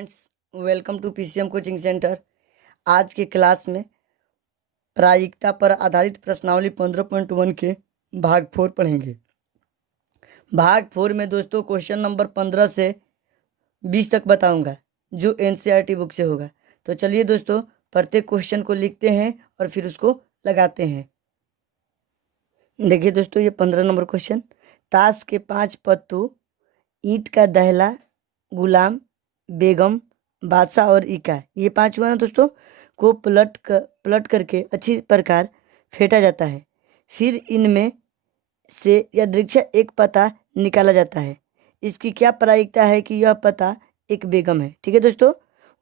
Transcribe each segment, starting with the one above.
Friends, welcome to PCM coaching centre. आज के class में प्रायिकता पर आधारित प्रश्नावली 15.1 के भाग 4 पढ़ेंगे। भाग 4 में दोस्तों क्वेश्चन नंबर 15 से 20 तक बताऊंगा, जो एनसीईआरटी बुक से होगा। तो चलिए दोस्तों, प्रत्येक क्वेश्चन को लिखते हैं और फिर उसको लगाते हैं। देखिए दोस्तों, ये 15 नंबर क्वेश्चन। ताश के 5 पत्तों, ईंट का दहला, गुलाम, बेगम, बादशाह और इका, ये 5 हुआ ना दोस्तों, को पलट करके अच्छी प्रकार फेंटा जाता है। फिर इनमें से यादृच्छिक एक पता निकाला जाता है। इसकी क्या प्रायिकता है कि यह पता एक बेगम है। ठीक है दोस्तों।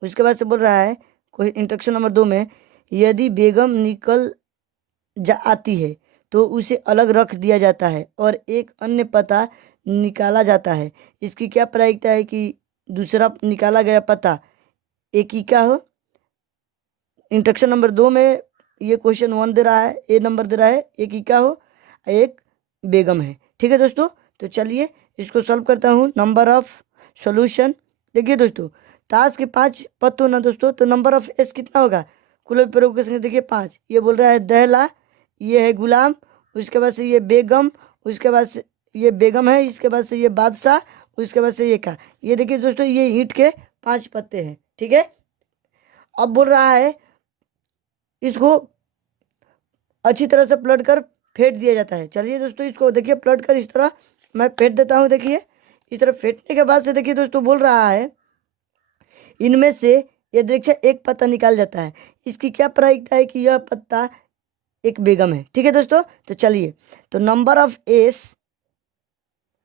उसके बाद से बोल रहा है कोई इंस्ट्रक्शन नंबर 2 में, यदि बेगम निकल आती है तो उसे अलग रख दिया जाता है और एक अन्य पता निकाला जाता है। इसकी क्या प्रायिकता है कि दूसरा निकाला गया पता एक ही का हो। इंस्ट्रक्शन नंबर 2 में ये क्वेश्चन 1 दे रहा है, ए नंबर दे रहा है, एक ही का हो, एक बेगम है। ठीक है दोस्तों। तो चलिए इसको सॉल्व करता हूँ। नंबर ऑफ सॉल्यूशन, देखिए दोस्तों, ताश के 5 पत्तों ना दोस्तों, तो नंबर ऑफ एस कितना होगा कुल प्रयोग के संख्या। देखिए 5, ये बोल रहा है दहला, ये है गुलाम, उसके बाद से ये बेगम, उसके बाद से ये बेगम है, इसके बाद से ये बादशाह, उसके बाद से ये का। ये देखिए दोस्तों, ये ईंट के 5 पत्ते हैं। ठीक है। अब बोल रहा है इसको अच्छी तरह से पलट कर फेंट दिया जाता है। चलिए दोस्तों, इसको देखिए पलट कर इस तरह मैं फेंट देता हूँ। देखिए इस तरह फेंटने के बाद से देखिए दोस्तों, बोल रहा है इनमें से यादृच्छिक एक पत्ता निकाल जाता है। इसकी क्या प्रायिकता है कि यह पत्ता एक बेगम है। ठीक है दोस्तों। तो चलिए, तो नंबर ऑफ एस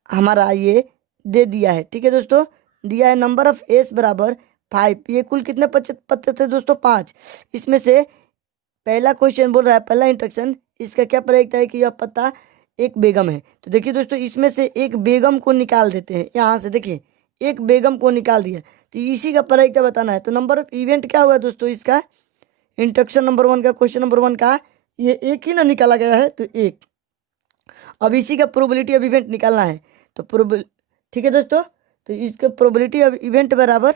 हमारा ये दे दिया है। ठीक है दोस्तों, दिया है नंबर ऑफ एस बराबर 5। ये कुल कितने पत्ते थे दोस्तों? 5। इसमें से पहला क्वेश्चन बोल रहा है, पहला इंस्ट्रक्शन, इसका क्या प्रायिकता है कि यह पत्ता एक बेगम है। तो देखिए दोस्तों, इसमें से एक बेगम को निकाल देते हैं। यहाँ से देखिए एक बेगम को निकाल दिया, तो इसी का प्रायिकता बताना है। तो नंबर ऑफ इवेंट क्या हुआ दोस्तों इसका? इंस्ट्रक्शन नंबर 1 का, क्वेश्चन नंबर 1 का, ये एक ही ना निकाला गया है, तो एक। अब इसी का प्रोबेबिलिटी ऑफ इवेंट निकालना है। तो ठीक है दोस्तों, तो इसका प्रोबेबिलिटी ऑफ इवेंट बराबर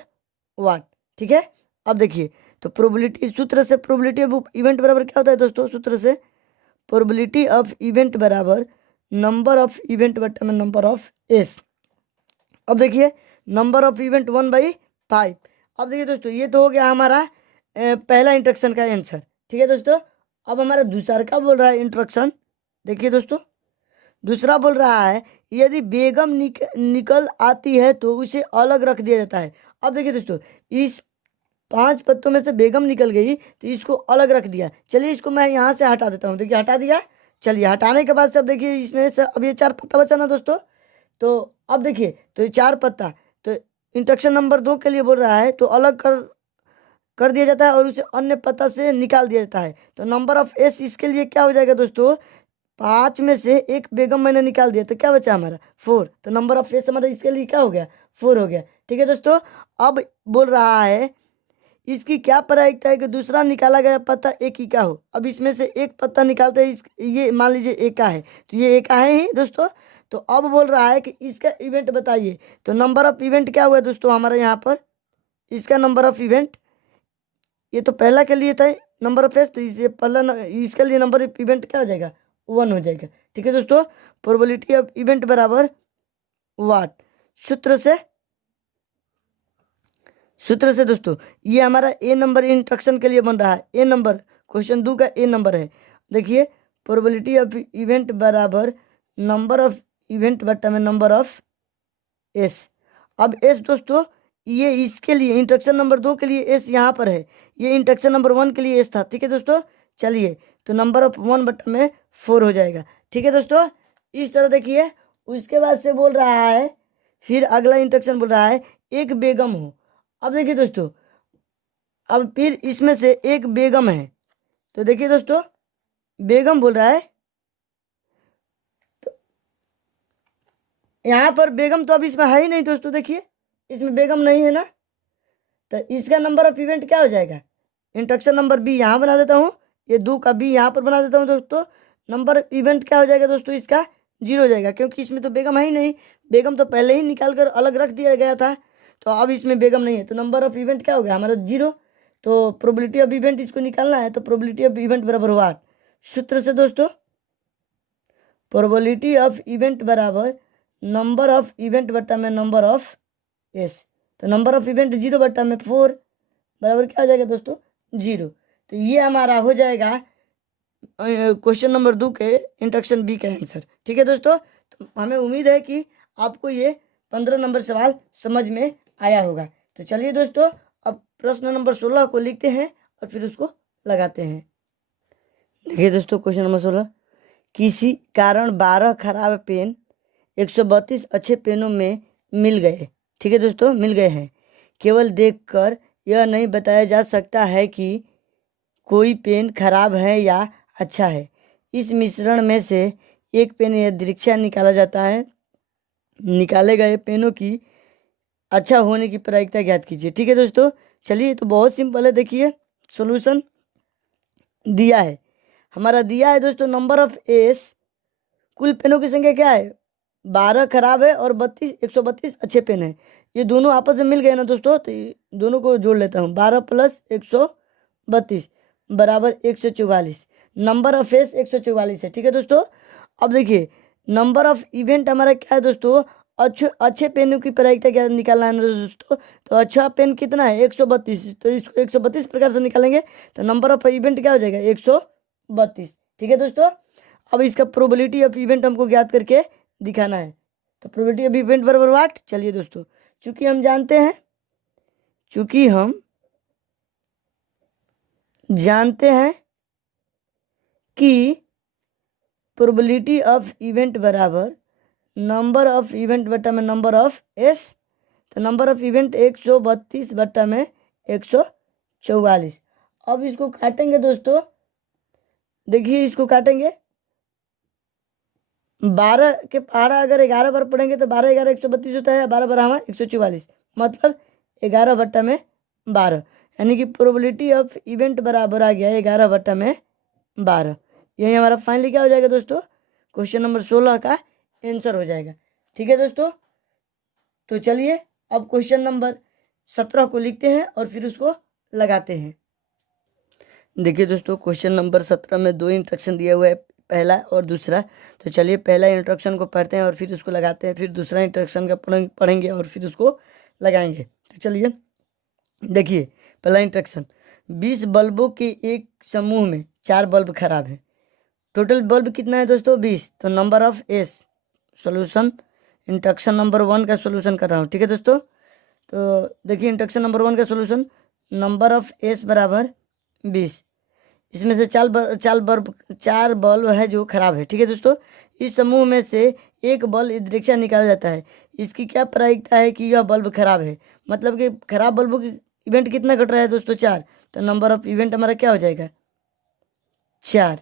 व्हाट। ठीक है। अब देखिए, तो प्रोबेबिलिटी सूत्र से प्रोबेबिलिटी ऑफ इवेंट बराबर क्या होता है दोस्तों? सूत्र से प्रोबेबिलिटी ऑफ इवेंट बराबर नंबर ऑफ इवेंट बटा में नंबर ऑफ एस। अब देखिए नंबर ऑफ इवेंट 1/5। अब देखिए दोस्तों, ये तो हो गया हमारा पहला इंस्ट्रक्शन का आंसर। ठीक है दोस्तों। अब हमारा दूसरा का बोल रहा है इंस्ट्रक्शन। देखिए दोस्तों, दूसरा बोल रहा है यदि बेगम निकल आती है तो उसे अलग रख दिया जाता है। अब देखिए दोस्तों, इस 5 पत्तों में से बेगम निकल गई, तो इसको अलग रख दिया। चलिए इसको मैं यहाँ से हटा देता हूँ। देखिए हटा दिया। चलिए हटाने के बाद से अब देखिए इसमें से अब ये 4 पत्ता बचा ना दोस्तों। तो अब देखिए, तो ये 4 पत्ता, तो इंस्ट्रक्शन नंबर 2 के लिए बोल रहा है तो अलग कर दिया जाता है और उसे अन्य पत्ता से निकाल दिया जाता है। तो नंबर ऑफ एस इसके लिए क्या हो जाएगा दोस्तों? 5 में से एक बेगम मैंने निकाल दिया, तो क्या बचा हमारा? 4। तो नंबर ऑफ एस हमारा इसके लिए क्या हो गया? 4 हो गया। ठीक है दोस्तों। अब बोल रहा है इसकी क्या प्रायिकता है कि दूसरा निकाला गया पत्ता एक ही का हो। अब इसमें से एक पत्ता निकालते हैं, ये मान लीजिए एक का है, तो ये एक का है ही दोस्तों। तो अब बोल रहा है कि इसका इवेंट बताइए। तो नंबर ऑफ इवेंट क्या हुआ दोस्तों हमारा यहाँ पर? इसका नंबर ऑफ इवेंट, ये तो पहला के लिए था नंबर ऑफ एस, तो इसे पहला इसके लिए नंबर ऑफ इवेंट क्या हो जाएगा? 1 हो जाएगा। ठीक है दोस्तों। प्रोबेबिलिटी ऑफ इवेंट बराबर व्हाट? सूत्र से दोस्तों, ये हमारा ए नंबर इंस्ट्रक्शन के लिए बन रहा है। ए नंबर क्वेश्चन 2 का ए नंबर है। देखिए प्रोबेबिलिटी ऑफ इवेंट बराबर नंबर ऑफ इवेंट बटा में नंबर ऑफ एस। अब एस दोस्तों, ये इसके लिए इंस्ट्रक्शन नंबर 2 के लिए एस यहाँ पर है, ये इंस्ट्रक्शन नंबर 1 के लिए एस था। ठीक है दोस्तों। चलिए, तो नंबर ऑफ 1 बटा में 4 हो जाएगा। ठीक है दोस्तों। इस तरह देखिए, उसके बाद से बोल रहा है, फिर अगला इंस्ट्रक्शन बोल रहा है एक बेगम हो। अब देखिए दोस्तों, अब फिर इसमें से एक बेगम है, तो देखिए दोस्तों बेगम बोल रहा है, तो यहाँ पर बेगम तो अब इसमें है ही नहीं दोस्तों। देखिए इसमें बेगम नहीं है ना, तो इसका नंबर ऑफ इवेंट क्या हो जाएगा? इंस्ट्रक्शन नंबर बी यहाँ बना देता हूँ, ये 2 का बी यहाँ पर बना देता हूँ दोस्तों। नंबर इवेंट क्या हो जाएगा दोस्तों? इसका 0 हो जाएगा, क्योंकि इसमें तो बेगम है ही नहीं। बेगम तो पहले ही निकाल कर अलग रख दिया गया था। तो अब इसमें बेगम नहीं है, तो नंबर ऑफ इवेंट क्या हो गया हमारा 0। तो प्रोबेबिलिटी ऑफ इवेंट इसको निकालना है, तो प्रोबेबिलिटी ऑफ इवेंट बराबर हुआ सूत्र से दोस्तों, प्रोबेबिलिटी ऑफ इवेंट बराबर नंबर ऑफ इवेंट बट्टा में नंबर ऑफ एस। तो नंबर ऑफ इवेंट 0 बट्टा में 4 बराबर क्या हो जाएगा दोस्तों 0। तो ये हमारा हो जाएगा क्वेश्चन नंबर 2 के इंट्रोडक्शन बी का आंसर। ठीक है दोस्तों, तो हमें उम्मीद है कि आपको ये 15 नंबर सवाल समझ में आया होगा। तो चलिए दोस्तों, अब प्रश्न नंबर 16 को लिखते हैं और फिर उसको लगाते हैं। देखिए दोस्तों, क्वेश्चन नंबर 16, किसी कारण 12 खराब पेन 132 अच्छे पेनों में मिल गए। ठीक है दोस्तों, मिल गए हैं। केवल देखकर यह नहीं बताया जा सकता है कि कोई पेन खराब है या अच्छा है। इस मिश्रण में से एक पेन यादृच्छा निकाला जाता है। निकाले गए पेनों की अच्छा होने की प्रायिकता ज्ञात कीजिए। ठीक है दोस्तों, चलिए, तो बहुत सिंपल है। देखिए सॉल्यूशन दिया है, हमारा दिया है दोस्तों नंबर ऑफ एस, कुल पेनों की संख्या क्या है 12 खराब है और 132 अच्छे पेन है। ये दोनों आपस में मिल गए ना दोस्तों, तो दोनों को जोड़ लेता हूँ। 12 + 132 बराबर 144। नंबर ऑफ एस 144 है। ठीक है दोस्तों, अब देखिए नंबर ऑफ इवेंट हमारा क्या है दोस्तों, अच्छे पेनों की प्रायिकता क्या निकालना है दोस्तों। तो अच्छा पेन कितना है 132, तो इसको 132 प्रकार से निकालेंगे, तो नंबर ऑफ इवेंट क्या हो जाएगा 132। ठीक है दोस्तों, अब इसका प्रोबेबिलिटी ऑफ इवेंट हमको ज्ञात करके दिखाना है। तो प्रोबेबिलिटी ऑफ इवेंट बराबर व्हाट, चलिए दोस्तों, चूंकि हम जानते हैं कि प्रोबेबिलिटी ऑफ इवेंट बराबर नंबर ऑफ इवेंट बट्टा में नंबर ऑफ एस। तो नंबर ऑफ इवेंट 132 बट्टा में 144। अब इसको काटेंगे दोस्तों, देखिए इसको काटेंगे, 12 के पहाड़ा अगर 11 बार पढ़ेंगे तो 12 11 132 होता है, 12 12 हमारा 144, मतलब 11 बट्टा में 12, यानी कि प्रोबेबिलिटी ऑफ इवेंट बराबर आ गया 11 बट्टा में 12। यही हमारा फाइनली क्या हो जाएगा दोस्तों, क्वेश्चन नंबर 16 का आंसर हो जाएगा। ठीक है दोस्तों, तो चलिए अब क्वेश्चन नंबर 17 को लिखते हैं और फिर उसको लगाते हैं। देखिए दोस्तों, क्वेश्चन नंबर 17 में 2 इंस्ट्रक्शन दिया हुआ है, पहला और दूसरा। तो चलिए पहला इंस्ट्रक्शन को पढ़ते हैं और फिर उसको लगाते हैं, फिर दूसरा इंस्ट्रक्शन का पढ़ेंगे और फिर उसको लगाएंगे। तो चलिए देखिए, पहला इंस्ट्रक्शन, 20 बल्बों के एक समूह में 4 बल्ब खराब है। टोटल बल्ब कितना है दोस्तों 20। तो number of S, solution instruction number 1 का सॉल्यूशन कर रहा हूँ। ठीक है दोस्तों, तो देखिए इंस्ट्रक्शन नंबर 1 का सॉल्यूशन, नंबर ऑफ एस बराबर 20। इसमें से 4 बल्ब है जो खराब है। ठीक है दोस्तों, इस समूह में से एक बल्ब यादृच्छा निकाला जाता है। इसकी क्या प्रायिकता है कि यह बल्ब खराब है, मतलब कि खराब बल्बों की इवेंट कितना घट रहा है दोस्तों 4। तो नंबर ऑफ इवेंट हमारा क्या हो जाएगा 4।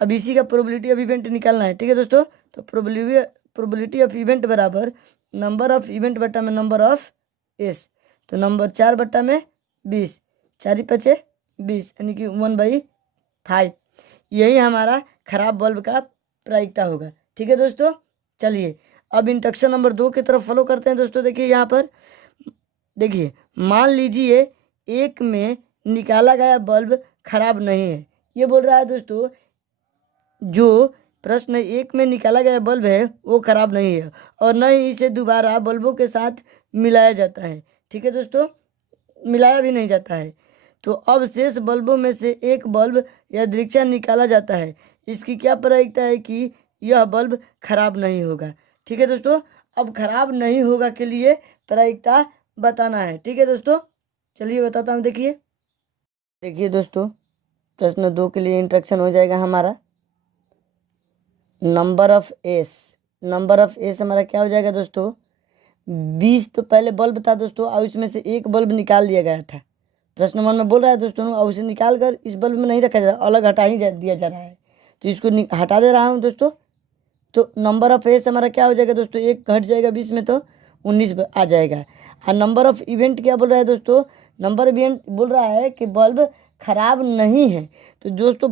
अब इसी का प्रोबेबिलिटी ऑफ इवेंट निकालना है। ठीक है दोस्तों, तो प्रोबेबिलिटी ऑफ इवेंट बराबर नंबर ऑफ इवेंट बट्टा में नंबर ऑफ एस। तो नंबर 4 बट्टा में 20, 4 × 5 20, यानी कि 1/5। यही हमारा खराब बल्ब का प्रायिकता होगा। ठीक है दोस्तों, चलिए अब इंस्ट्रक्शन नंबर 2 की तरफ फॉलो करते हैं दोस्तों। देखिए यहाँ पर देखिए, मान लीजिए एक में निकाला गया बल्ब खराब नहीं है। ये बोल रहा है दोस्तों, जो प्रश्न एक में निकाला गया बल्ब है वो खराब नहीं है और न ही इसे दोबारा बल्बों के साथ मिलाया जाता है। ठीक है दोस्तों, मिलाया भी नहीं जाता है। तो अब शेष बल्बों में से एक बल्ब यादृच्छा निकाला जाता है। इसकी क्या प्रायिकता है कि यह बल्ब खराब नहीं होगा। ठीक है दोस्तों, अब खराब नहीं होगा के लिए प्रायिकता बताना है। ठीक है दोस्तों, चलिए बताता हूँ। देखिए दोस्तों, प्रश्न 2 के लिए इंस्ट्रक्शन हो जाएगा हमारा number of S. Number of S हमारा क्या हो जाएगा दोस्तों 20। तो पहले बल्ब था दोस्तों और उसमें से एक बल्ब निकाल दिया गया था। प्रश्न 1 में बोल रहा है दोस्तों, और उसे निकाल कर इस बल्ब में नहीं रखा जा रहा, अलग हटा ही दिया जा रहा है। तो इसको हटा दे रहा हूँ दोस्तों। तो नंबर ऑफ एस हमारा क्या हो जाएगा दोस्तों, एक घट जाएगा 20 में तो 19 आ जाएगा। और नंबर ऑफ इवेंट क्या बोल रहा है दोस्तों, नंबर इवेंट बोल रहा है कि बल्ब खराब नहीं है। तो दोस्तों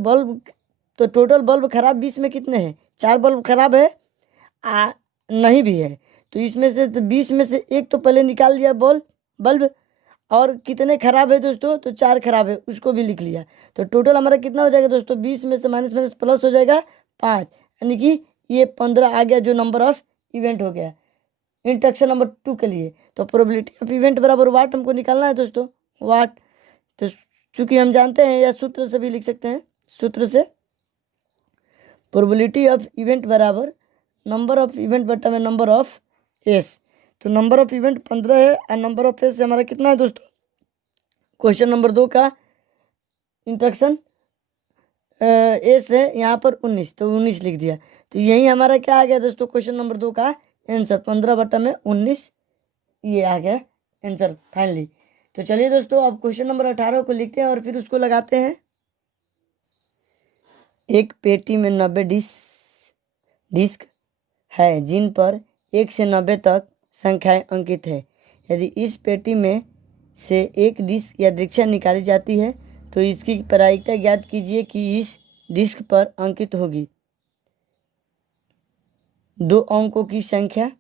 तो टोटल बल्ब खराब 20 में कितने हैं 4 बल्ब खराब है नहीं भी है। तो इसमें से तो 20 में से एक तो पहले निकाल दिया बल्ब, बल्ब, और कितने खराब है दोस्तों, तो 4 खराब है, उसको भी लिख लिया। तो टोटल हमारा कितना हो जाएगा दोस्तों, 20 में से माइनस माइनस प्लस हो जाएगा 5, यानी कि ये 15 आ गया, जो नंबर ऑफ इवेंट हो गया इंट्रैक्शन नंबर 2 के लिए। तो प्रोबेबिलिटी ऑफ इवेंट बराबर वाट हमको निकालना है दोस्तों, वाट। तो चूंकि हम जानते हैं, या सूत्र से भी लिख सकते हैं, सूत्र से प्रोबेबिलिटी ऑफ इवेंट बराबर नंबर ऑफ इवेंट बटा में नंबर ऑफ एस। तो नंबर ऑफ इवेंट 15 है और नंबर ऑफ एस हमारा कितना है दोस्तों, क्वेश्चन नंबर 2 का इंट्रैक्शन एस है यहाँ पर 19, तो 19 लिख दिया। तो यही हमारा क्या आ गया दोस्तों, क्वेश्चन नंबर 2 का आंसर 15 बटा में 19, ये आ गया आंसर फाइनली। तो चलिए दोस्तों, अब क्वेश्चन नंबर 18 को लिखते हैं और फिर उसको लगाते हैं। एक पेटी में 90 डिस्क है जिन पर 1 से 90 तक संख्याएं अंकित है। यदि इस पेटी में से एक डिस्क या दीक्षा निकाली जाती है तो इसकी प्रायिकता ज्ञात कीजिए कि इस डिस्क पर अंकित होगी। 2 अंकों की संख्या,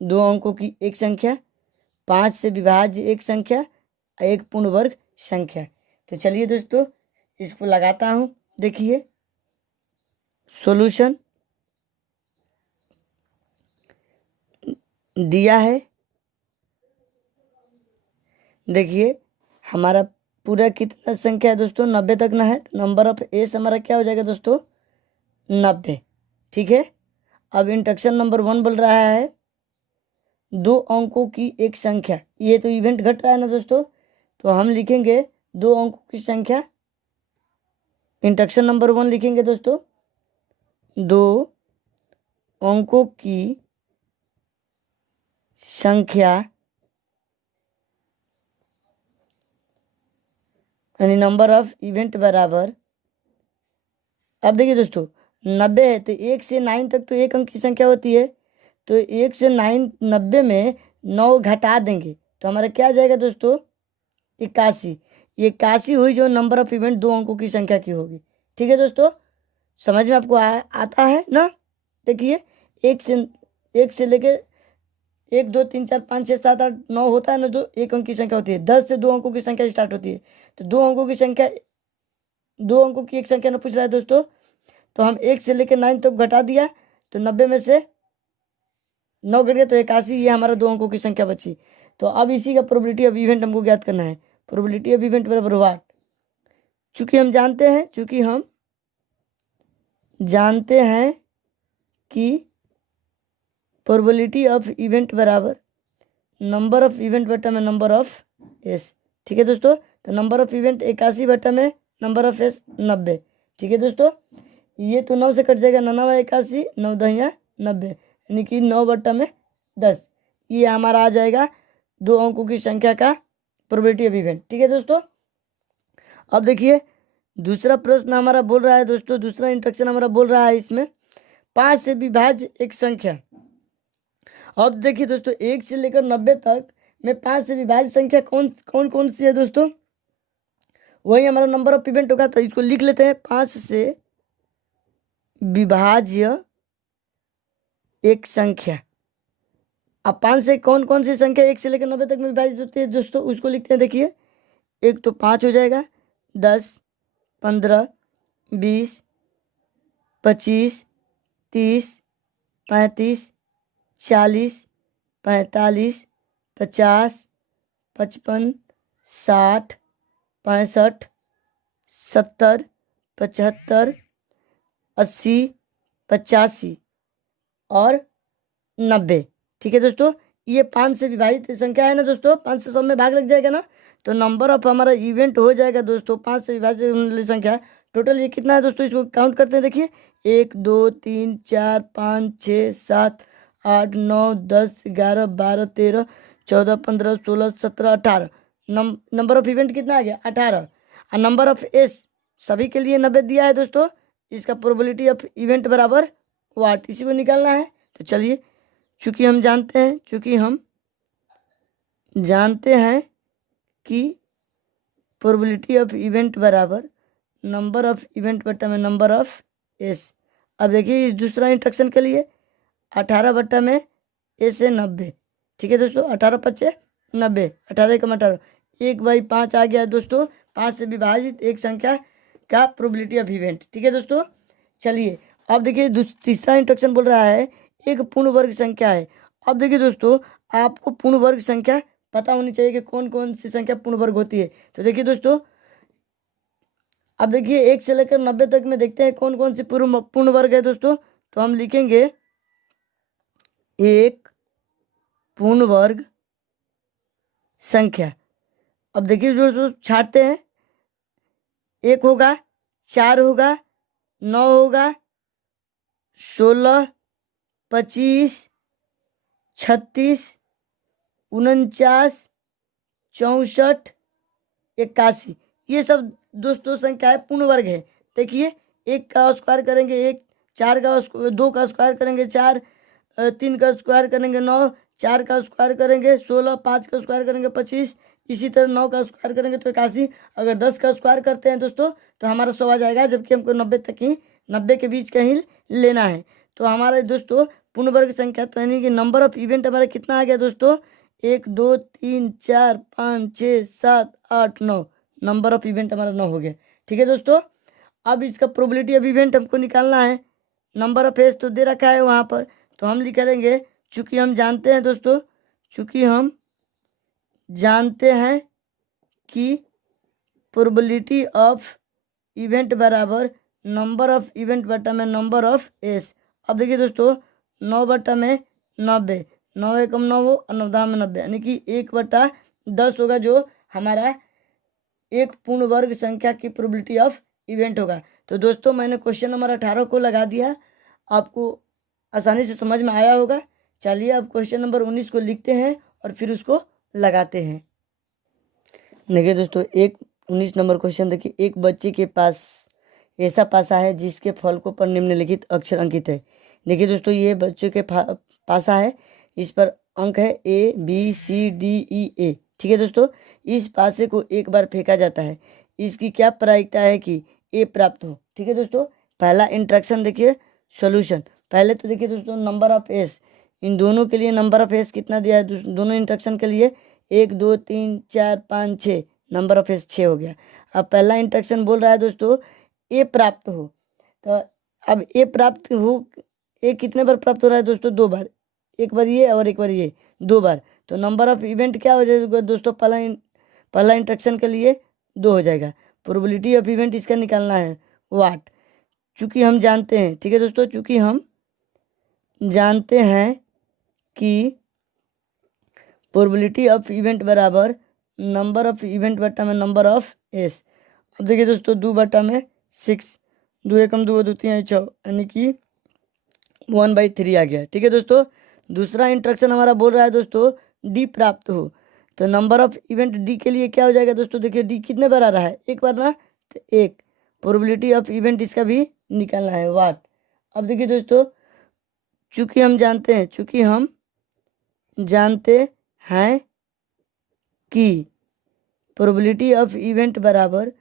2 अंकों की एक संख्या, 5 से विभाज्य एक संख्या, एक पूर्ण वर्ग संख्या। तो चलिए दोस्तों, इसको लगाता हूँ। देखिए सॉल्यूशन दिया है, देखिए हमारा पूरा कितना संख्या है दोस्तों, 90 तक ना है। तो नंबर ऑफ एस हमारा क्या हो जाएगा दोस्तों, 90, ठीक है। अब इंट्रैक्शन नंबर 1 बोल रहा है 2 अंकों की एक संख्या, ये तो इवेंट घट रहा है ना दोस्तों, तो हम लिखेंगे 2 अंकों की संख्या। इंट्रैक्शन नंबर 1 लिखेंगे दोस्तों, 2 अंकों की संख्या, यानी नंबर ऑफ इवेंट बराबर। अब देखिए दोस्तों 90 है तो 1 से 9 तक तो एक अंक की संख्या होती है, तो 1 से 9 90 में 9 घटा देंगे तो हमारा क्या आ जाएगा दोस्तों, 81। ये 81 हुई जो नंबर ऑफ इवेंट 2 अंकों की संख्या की होगी। ठीक है दोस्तों, समझ में आपको आता है ना। देखिए एक से लेके 1 2 3 4 5 6 7 8 9 होता है ना, जो एक अंक की संख्या होती है। 10 से 2 अंकों की संख्या स्टार्ट होती है, तो 2 अंकों की संख्या, 2 अंकों की एक संख्या ना पूछ रहा है दोस्तों, तो हम 1 से लेकर 9 तक घटा दिया, तो 90 में से 9 घट गया तो 81, ये हमारा 2 अंकों की संख्या बची। तो अब इसी का प्रोबेबिलिटी ऑफ इवेंट हमको ज्ञात करना है। प्रोबेबिलिटी ऑफ इवेंट बराबर व्हाट, चूंकि हम जानते हैं कि प्रोबेबिलिटी ऑफ इवेंट बराबर नंबर ऑफ इवेंट बटा में नंबर ऑफ एस। ठीक है दोस्तों, तो नंबर ऑफ इवेंट 81 बटा में नंबर ऑफ एस 90। ठीक है दोस्तों, ये तो 9 से कट जाएगा, 9 81, 9 दहिया 90, यानी कि 9 बटा में 10, ये हमारा आ जाएगा 2 अंकों की संख्या का प्रोबेबिलिटी ऑफ इवेंट। ठीक है दोस्तों, अब देखिए दूसरा प्रश्न हमारा बोल रहा है दोस्तों, दूसरा इंस्ट्रक्शन हमारा बोल रहा है इसमें 5 से विभाज्य एक संख्या। अब देखिए दोस्तों 1 से लेकर 90 तक में 5 से विभाज्य संख्या कौन सी है दोस्तों, वही हमारा नंबर ऑफ इवेंट होगा। तो इसको लिख लेते हैं, 5 से विभाज्य एक संख्या। अब 5 से कौन सी संख्या 1 से लेकर 90 तक में विभाजित होती है दोस्तों, उसको लिखते हैं। देखिए एक तो 5 हो जाएगा, 10 15 20 25 30 35 40 45 50 55 60 65 70 75 80 85 और 90। ठीक है दोस्तों, ये 5 से विभाजित संख्या है ना दोस्तों, 5 से सब में भाग लग जाएगा ना, तो नंबर ऑफ हमारा इवेंट हो जाएगा दोस्तों 5 से विभाजित होने वाली संख्या। टोटल ये कितना है दोस्तों, इसको काउंट करते हैं। देखिए 1 2 3 4 5 6 7 8 9 10 11 12 13 14 15 16 17 18। नंबर ऑफ इवेंट कितना आ गया, 18। और नंबर ऑफ एस सभी के लिए 90 दिया है दोस्तों। इसका प्रोबेबिलिटी ऑफ इवेंट बराबर वाट, इसी को निकालना है। तो चलिए, चूंकि हम जानते हैं कि प्रोबेबिलिटी ऑफ इवेंट बराबर नंबर ऑफ इवेंट बटा में नंबर ऑफ एस। अब देखिए इस दूसरा इंस्ट्रक्शन के लिए 18 बटा में एस है 90। ठीक है दोस्तों, 18 25 90, 18 1/5 आ गया दोस्तों। 5 से विभाजित एक संख्या का प्रोबेबिलिटी ऑफ इवेंट। ठीक है दोस्तों, चलिए अब देखिए तीसरा इंस्ट्रक्शन बोल रहा है एक पूर्ण वर्ग संख्या है। अब देखिए दोस्तों, आपको पूर्ण वर्ग संख्या पता होनी चाहिए कि कौन कौन सी संख्या पूर्ण वर्ग होती है। तो देखिए दोस्तों, अब देखिए 1 से लेकर 90 तक में देखते हैं कौन कौन सी पूर्ण वर्ग है दोस्तों। तो हम लिखेंगे एक पूर्ण वर्ग संख्या। अब देखिए दोस्तों, छाटते हैं, 1 होगा, 4 होगा, 9 होगा, 16, 25, 36, 49, 64, 81, ये सब दोस्तों संख्या है पूर्ण वर्ग है। देखिए 1 का स्क्वायर करेंगे 1, 4 का 2 का स्क्वायर करेंगे 4, 3 का स्क्वायर करेंगे 9, 4 का स्क्वायर करेंगे 16, 5 का स्क्वायर करेंगे 25, इसी तरह 9 का स्क्वायर करेंगे तो 81। अगर 10 का स्क्वायर करते हैं दोस्तों तो हमारा 100 आ जाएगा, जबकि हमको 90 तक ही 90 के बीच का ही लेना है। तो हमारा दोस्तों पूर्ण वर्ग संख्या तो यानी कि नंबर ऑफ इवेंट हमारा कितना आ गया दोस्तों, 1 2 3 4 5 6 7 8 9, नंबर ऑफ इवेंट हमारा 9 हो गया। ठीक है दोस्तों, अब इसका प्रोबेबिलिटी ऑफ इवेंट हमको निकालना है। नंबर ऑफ एज तो दे रखा है वहाँ पर, तो हम लिख लेंगे, चूंकि हम जानते हैं दोस्तों, चूंकि हम जानते हैं कि प्रोबेबिलिटी ऑफ इवेंट बराबर नंबर ऑफ इवेंट बटा में नंबर ऑफ एस। अब देखिए दोस्तों, 9 बटा में 90, 9 एकम 9 हो और 9 दाम में 90, यानी कि 1/10 होगा जो हमारा एक पूर्ण वर्ग संख्या की प्रोबेबिलिटी ऑफ इवेंट होगा। तो दोस्तों मैंने क्वेश्चन नंबर 18 को लगा दिया, आपको आसानी से समझ में आया होगा। चलिए अब क्वेश्चन नंबर 19 को लिखते हैं और फिर उसको लगाते हैं। देखिए दोस्तों, 19 नंबर क्वेश्चन देखिए, एक बच्चे के पास ऐसा पासा है जिसके फलकों पर निम्नलिखित अक्षर अंकित है। देखिए दोस्तों, ये बच्चों के पासा है, इस पर अंक है ABCDEA। ठीक है दोस्तों, इस पासे को एक बार फेंका जाता है, इसकी क्या प्रायिकता है कि ए प्राप्त हो। ठीक है दोस्तों, पहला इंट्रैक्शन देखिए, सॉल्यूशन। पहले तो देखिए दोस्तों, नंबर ऑफ एस, इन दोनों के लिए नंबर ऑफ एस कितना दिया है दोनों इंट्रैक्शन के लिए, 1 2 3 4 5 6, नंबर ऑफ एस 6 हो गया। अब पहला इंट्रैक्शन बोल रहा है दोस्तों ए प्राप्त हो, तो अब ए प्राप्त हो, ए कितने बार प्राप्त हो रहा है दोस्तों, 2 बार, एक बार ये और एक बार ये, 2 बार। तो नंबर ऑफ इवेंट क्या हो जाएगा दोस्तों, पहला इंट्रैक्शन के लिए 2 हो जाएगा। प्रोबेबिलिटी ऑफ इवेंट इसका निकालना है वाट, चूंकि हम जानते हैं, ठीक है दोस्तों, चूंकि हम जानते हैं कि प्रोबेबिलिटी ऑफ इवेंट बराबर नंबर ऑफ इवेंट बटा में नंबर ऑफ एस। अब देखिए दोस्तों, 2 बटा में 6, 2 एकम 2 2 3 6, यानी कि 1/3 आ गया। ठीक है दोस्तों, दूसरा इंस्ट्रक्शन हमारा बोल रहा है दोस्तों डी प्राप्त हो, तो नंबर ऑफ इवेंट डी के लिए क्या हो जाएगा दोस्तों, देखिए डी कितने बार आ रहा है, एक बार ना, तो एक। प्रोबेबिलिटी ऑफ इवेंट इसका भी निकालना है वाट। अब देखिए दोस्तों, चूंकि हम जानते हैं कि प्रोबेबिलिटी ऑफ इवेंट बराबर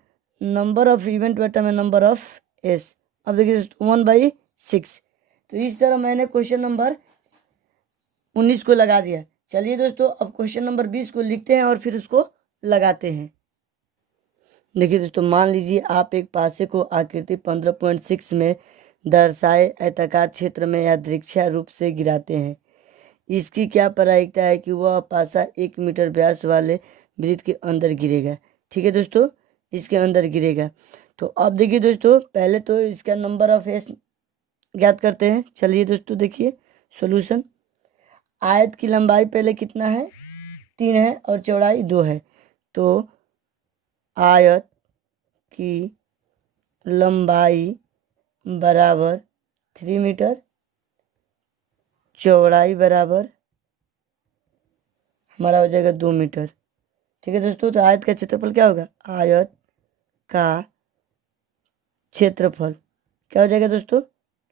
नंबर ऑफ इवेंट बटा में नंबर ऑफ एस। अब देखिए 1/6। तो इस तरह मैंने क्वेश्चन नंबर 19 को लगा दिया। चलिए दोस्तों, अब क्वेश्चन नंबर 20 को लिखते हैं और फिर उसको लगाते हैं। देखिए दोस्तों, मान लीजिए आप एक पासे को आकृति 15.6 में दर्शाए आयताकार क्षेत्र में यादृच्छिक रूप से गिराते हैं। इसकी क्या प्रायिकता है कि वह पासा 1 मीटर व्यास वाले वृत्त के अंदर गिरेगा। ठीक है दोस्तों, इसके अंदर गिरेगा। तो अब देखिए दोस्तों, पहले तो इसका नंबर ऑफ एस ज्ञात करते हैं। चलिए दोस्तों, देखिए सॉल्यूशन। आयत की लंबाई पहले कितना है, 3 है और चौड़ाई 2 है। तो आयत की लंबाई बराबर 3 मीटर, चौड़ाई बराबर हमारा हो जाएगा 2 मीटर। ठीक है दोस्तों, तो आयत का क्षेत्रफल क्या होगा, आयत का क्षेत्रफल क्या हो जाएगा दोस्तों,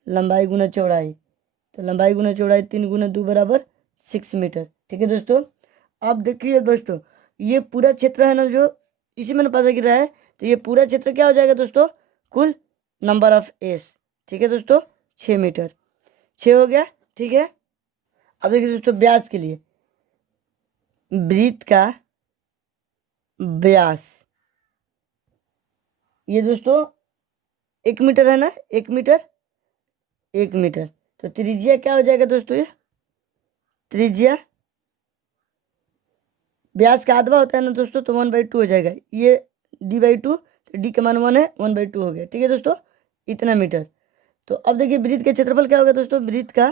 लंबाई गुना चौड़ाई, तो लंबाई गुना चौड़ाई 3 गुना 2 बराबर 6 मीटर। ठीक है दोस्तों, अब देखिए दोस्तों, ये पूरा क्षेत्र है ना जो इसी में पासा गिर रहा है, तो ये पूरा क्षेत्र क्या हो जाएगा दोस्तों, कुल नंबर ऑफ एस। ठीक है दोस्तों, 6 मीटर, 6 हो गया। ठीक है, अब देखिए दोस्तों, व्यास के लिए वृत्त का व्यास, ये दोस्तों 1 मीटर है ना, 1 मीटर, 1 मीटर। तो त्रिज्या क्या हो जाएगा दोस्तों, ये त्रिज्या, व्यास का आधा होता है ना दोस्तों, तो 1/2 हो जाएगा, ये d/2, तो d का मान 1 है, 1/2 हो गया। ठीक है दोस्तों, इतना मीटर। तो अब देखिए वृत्त का क्षेत्रफल क्या होगा दोस्तों, वृत्त का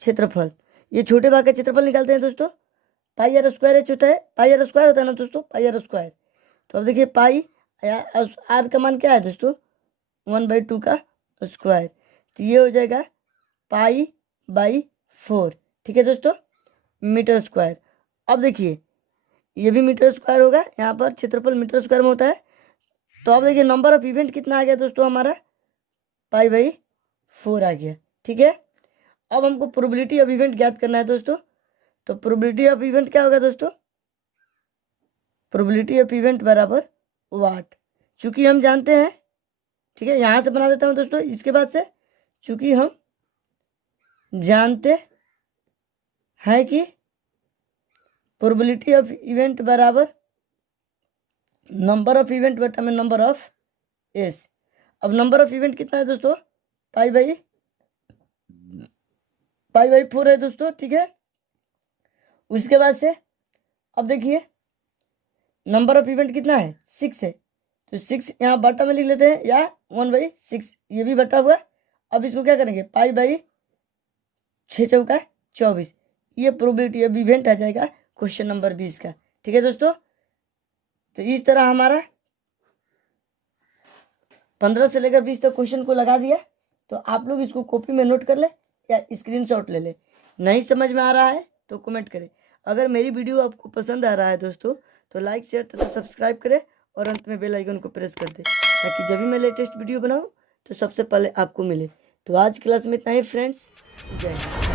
क्षेत्रफल, ये छोटे भाग का क्षेत्रफल निकालते हैं दोस्तों, पाई आर स्क्वायर एच होता है, पाई आर स्क्वायर होता है ना दोस्तों, पाई आर स्क्वायर। तो अब देखिए पाई आर का मान क्या है दोस्तों, 1/2 का स्क्वायर, तो ये हो जाएगा पाई/4। ठीक है दोस्तों, मीटर स्क्वायर। अब देखिए ये भी मीटर स्क्वायर होगा, यहाँ पर क्षेत्रफल मीटर स्क्वायर में होता है। तो अब देखिए नंबर ऑफ इवेंट कितना आ गया दोस्तों, हमारा पाई/4 आ गया। ठीक है, अब हमको प्रोबेबिलिटी ऑफ इवेंट ज्ञात करना है दोस्तों। तो प्रोबेबिलिटी ऑफ इवेंट क्या होगा दोस्तों, प्रोबेबिलिटी ऑफ इवेंट बराबर वाट, चूंकि हम जानते हैं, ठीक है, यहाँ से बना देता हूँ दोस्तों, इसके बाद से, चूंकि हम जानते हैं कि प्रोबेबिलिटी ऑफ इवेंट बराबर नंबर ऑफ इवेंट बटा में नंबर ऑफ एस। अब नंबर ऑफ इवेंट कितना है दोस्तों, पाई/4 है दोस्तों। ठीक है, उसके बाद से अब देखिए नंबर ऑफ इवेंट कितना है, 6 है, तो 6 यहाँ बटा में लिख लेते हैं, या 1/6, ये भी बटा हुआ। अब इसको क्या करेंगे, पाई/6 चौका 24, ये प्रोबेबिलिटी ऑफ इवेंट आ जाएगा क्वेश्चन नंबर 20 का। ठीक है दोस्तों, तो इस तरह हमारा 15 से लेकर 20 तक क्वेश्चन को लगा दिया। तो आप लोग इसको कॉपी में नोट कर ले या स्क्रीनशॉट ले ले। नहीं समझ में आ रहा है तो कमेंट करें। अगर मेरी वीडियो आपको पसंद आ रहा है दोस्तों, तो लाइक शेयर तथा सब्सक्राइब करें और अंत में बेल आइकन को प्रेस कर दें, ताकि जब भी मैं लेटेस्ट वीडियो बनाऊं तो सबसे पहले आपको मिले। तो आज क्लास में इतना ही फ्रेंड्स, जय हिंद।